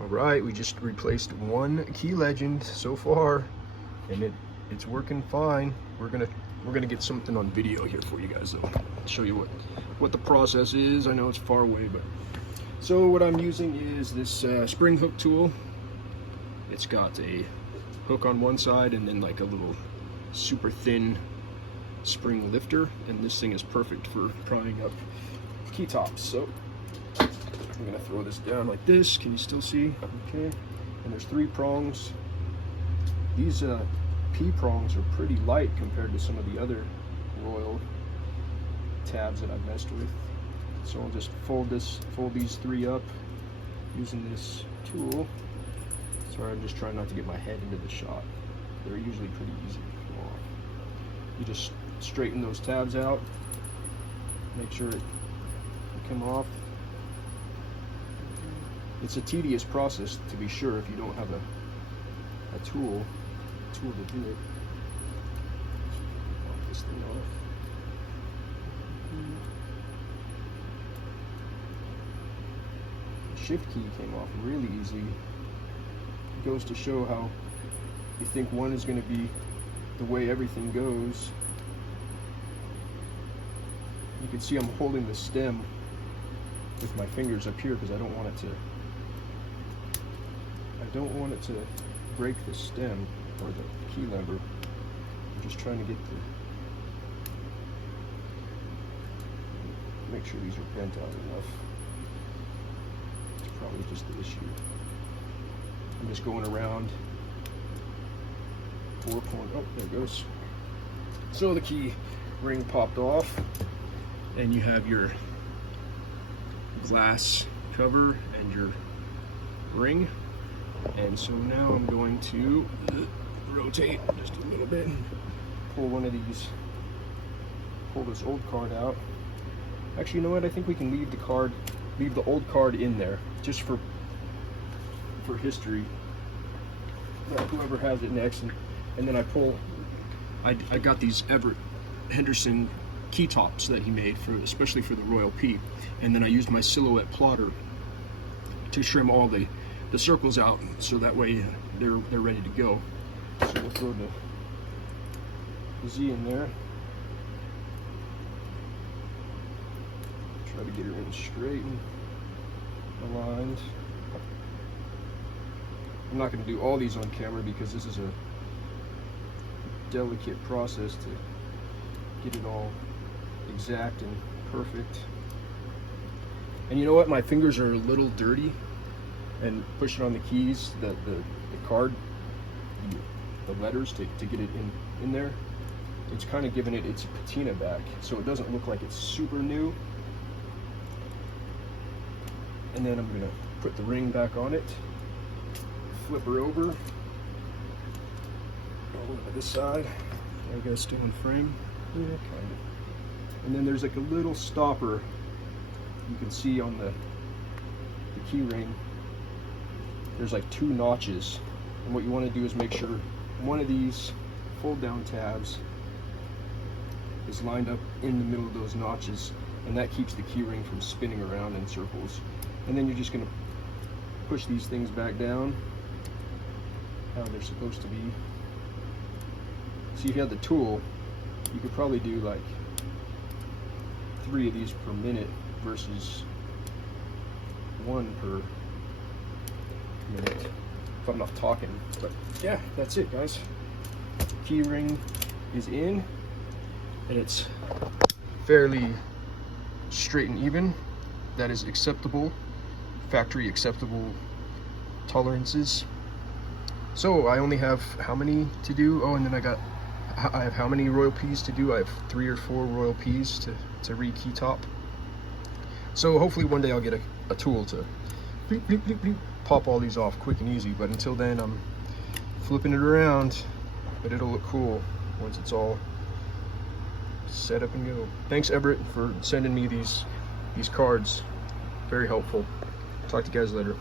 All right, we just replaced one key legend so far, and it's working fine. We're gonna get something on video here for you guys, though. Show you what the process is. I know it's far away, but so what I'm using is this spring hook tool. It's got a hook on one side and then like a little super thin spring lifter, and this thing is perfect for prying up key tops. So I'm gonna throw this down like this. Can you still see? Okay. And there's 3 prongs. These P prongs are pretty light compared to some of the other Royal tabs that I've messed with. So I'll just fold these 3 up using this tool. Sorry, I'm just trying not to get my head into the shot. They're usually pretty easy to pull off. You just straighten those tabs out, make sure it come off. It's a tedious process, to be sure, if you don't have a tool to do it. Pop this thing off. The shift key came off really easy. It goes to show how you think one is going to be the way everything goes. You can see I'm holding the stem with my fingers up here because I don't want it to break the stem or the key lever. I'm just trying to make sure these are bent out enough. It's probably just the issue. I'm just going around 4 corners. Oh, there it goes. So the key ring popped off, and you have your glass cover and your ring. And so now I'm going to rotate just a little bit and pull one of these, pull this old card out. Actually, you know what? I think we can leave the old card in there just for history. Whoever has it next, and then I got these Everett Henderson key tops that he made especially for the Royal P, and then I used my silhouette plotter to trim all the circles out, so that way they're ready to go. So we'll throw the Z in there. Try to get her in straight and aligned. I'm not going to do all these on camera because this is a delicate process to get it all exact and perfect. And you know what? My fingers are a little dirty, and pushing on the keys, the card, the letters to get it in there, it's kind of giving it its patina back, so it doesn't look like it's super new. And then I'm going to put the ring back on it, flip her over, go over to this side. I got it still in frame. Yeah, kind of. And then there's like a little stopper you can see on the key ring. There's like 2 notches, and what you want to do is make sure one of these fold down tabs is lined up in the middle of those notches, and that keeps the key ring from spinning around in circles. And then you're just going to push these things back down how they're supposed to be. See, if you had the tool, you could probably do like 3 of these per minute versus 1 per minute if I'm not talking. But yeah, that's it, guys. Key ring is in, and it's fairly straight and even. That is acceptable, factory acceptable tolerances. So I only have how many to do? Oh, and then I have how many Royal Ps to do? I have 3 or 4 Royal Ps to re-key top. So hopefully one day I'll get a tool to bleep, bleep, bleep, bleep, pop all these off quick and easy. But until then, I'm flipping it around, but it'll look cool once it's all set up and go. Thanks, Everett, for sending me these cards. Very helpful. Talk to you guys later.